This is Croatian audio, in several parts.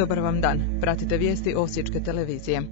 Dobar vam dan, pratite vijesti Osječke televizije.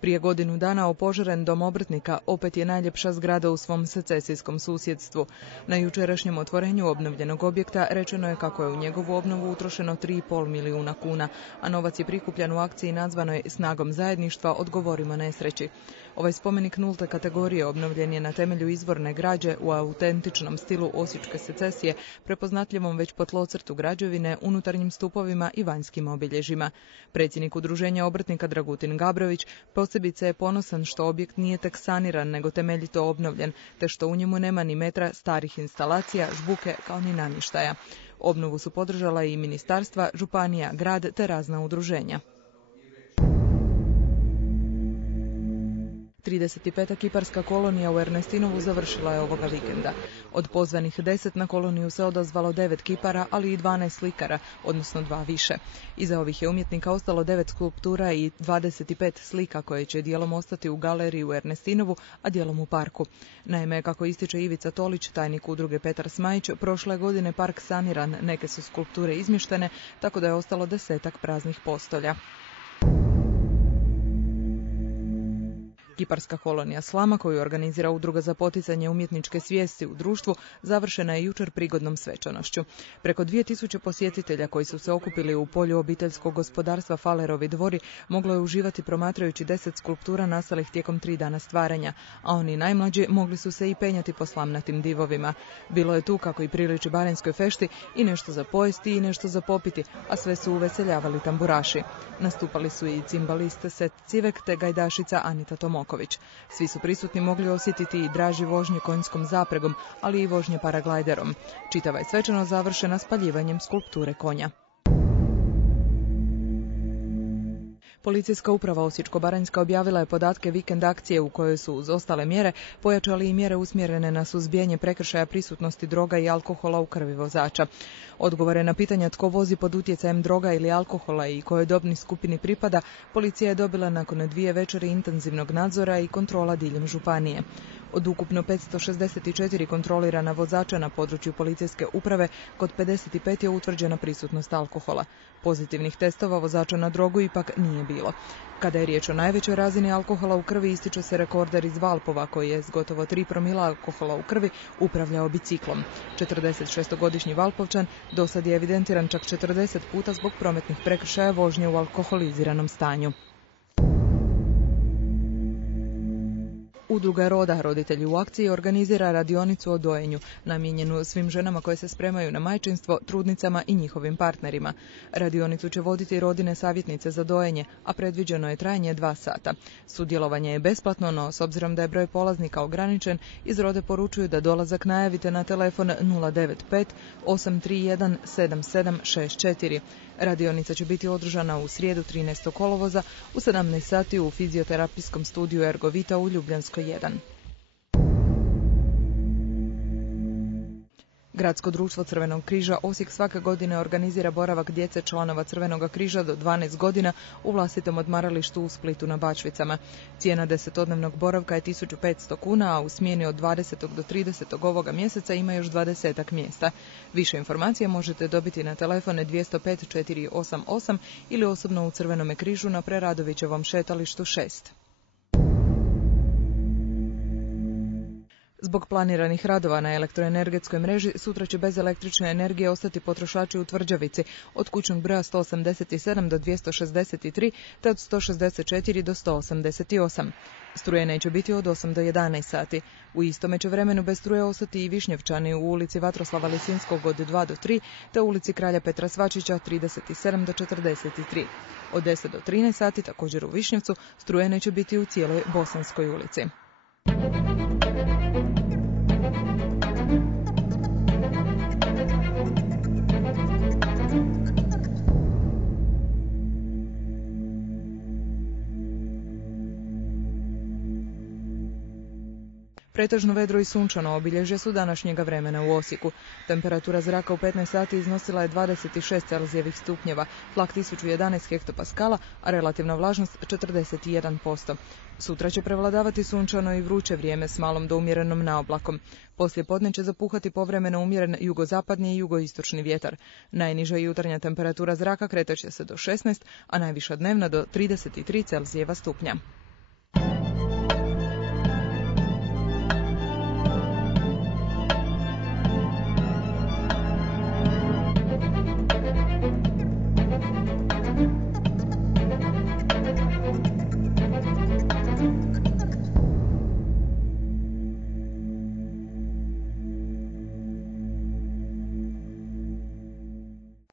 Prije godinu dana opožaren dom obrtnika opet je najljepša zgrada u svom secesijskom susjedstvu. Na jučerašnjem otvorenju obnovljenog objekta rečeno je kako je u njegovu obnovu utrošeno 3,5 milijuna kuna, a novac je prikupljan u akciji nazvanoj Snagom zajedništva odgovorimo nesreći. Ovaj spomenik nulte kategorije obnovljen je na temelju izvorne građe u autentičnom stilu osječke secesije, prepoznatljivom već po tlocrtu građevine, unutarnjim stupovima i vanjskim obilježjima. Predsjednik Udruženja obrtnika Dragutin Gabrović posebice je ponosan što objekt nije tek saniran nego temeljito obnovljen, te što u njemu nema ni metra starih instalacija, žbuke kao ni namještaja. Obnovu su podržala i ministarstva, županija, grad te razna udruženja. 35. kiparska kolonija u Ernestinovu završila je ovoga vikenda. Od pozvanih 10 na koloniju se odazvalo 9 kipara, ali i 12 slikara, odnosno 2 više. Iza ovih je umjetnika ostalo 9 skulptura i 25 slika koje će dijelom ostati u galeriji u Ernestinovu, a dijelom u parku. Naime, kako ističe Ivica Tolić, tajnik udruge Petar Smajić, prošle godine park saniran, neke su skulpture izmještene, tako da je ostalo 10-ak praznih postolja. Kiparska kolonija Slama, koju organizira Udruga za poticanje umjetničke svijesti u društvu, završena je jučer prigodnom svečanošću. Preko 2000 posjetitelja koji su se okupili u polju obiteljskog gospodarstva Falerovi dvori moglo je uživati promatrajući 10 skulptura nastalih tijekom 3 dana stvaranja, a oni najmlađi mogli su se i penjati po slamnatim divovima. Bilo je tu, kako i priliči baranjskoj fešti, i nešto za pojesti i nešto za popiti, a sve su uveseljavali tamburaši. Nastupali su i cimbalist Set Civek te gajdašica Anita Tomoković. Svi su prisutni mogli osjetiti i draži vožnje konjskom zapregom, ali i vožnje paraglajderom. Čitava je svečano završena spaljivanjem skulpture konja. Policijska uprava Osječko-baranjska objavila je podatke vikend akcije u kojoj su uz ostale mjere pojačali i mjere usmjerene na suzbijanje prekršaja prisutnosti droga i alkohola u krvi vozača. Odgovore na pitanja tko vozi pod utjecajem droga ili alkohola i kojoj dobnoj skupini pripada, policija je dobila nakon 2 večeri intenzivnog nadzora i kontrola diljem županije. Od ukupno 564 kontrolirana vozača na području policijske uprave, kod 55 je utvrđena prisutnost alkohola. Pozitivnih testova vozača na drogu ipak nije bilo. Kada je riječ o najvećoj razini alkohola u krvi, ističe se rekorder iz Valpova koji je s gotovo 3 promila alkohola u krvi upravljao biciklom. 46-godišnji Valpovčan dosad je evidentiran čak 40 puta zbog prometnih prekršaja vožnje u alkoholiziranom stanju. Udruga Roda, roditelji u akciji, organizira radionicu o dojenju, namijenjenu svim ženama koje se spremaju na majčinstvo, trudnicama i njihovim partnerima. Radionicu će voditi Rodine savjetnice za dojenje, a predviđeno je trajanje 2 sata. Sudjelovanje je besplatno, no s obzirom da je broj polaznika ograničen, iz Rode poručuju da dolazak najavite na telefon 095 831 7764. Radionica će biti održana u srijedu 13. kolovoza u 17 sati u fizioterapijskom studiju Ergovita u Ljubljanskoj 1. Gradsko društvo Crvenog križa Osijek svake godine organizira boravak djece članova Crvenog križa do 12 godina u vlastitom odmaralištu u Splitu na Bačvicama. Cijena 10-dnevnog boravka je 1500 kuna, a u smjeni od 20. do 30. ovoga mjeseca ima još 20 mjesta. Više informacija možete dobiti na telefone 205 488 ili osobno u Crvenome križu na Preradovićevom šetalištu 6. Zbog planiranih radova na elektroenergetskoj mreži, sutra će bez električne energije ostati potrošači u Tvrđavici od kućnog broja 187 do 263 te od 164 do 188. Struje neće biti od 8 do 11 sati. U istome će vremenu bez struje ostati i Višnjevčani u ulici Vatroslava Lisinskog od 2 do 3 te u ulici Kralja Petra Svačića od 37 do 43. Od 10 do 13 sati također u Višnjevcu struje neće biti u cijeloj Bosanskoj ulici. Pretežno vedro i sunčano obilježje su današnjega vremena u Osijeku. Temperatura zraka u 15 sati iznosila je 26 Celzijevih stupnjeva, tlak 1011 hektopaskala, a relativna vlažnost 41%. Sutra će prevladavati sunčano i vruće vrijeme s malom do umjerenom naoblakom. Poslije podne će zapuhati povremeno umjeren jugozapadni i jugoistočni vjetar. Najniža jutarnja temperatura zraka kretat će se do 16, a najviša dnevna do 33 Celzijeva stupnja.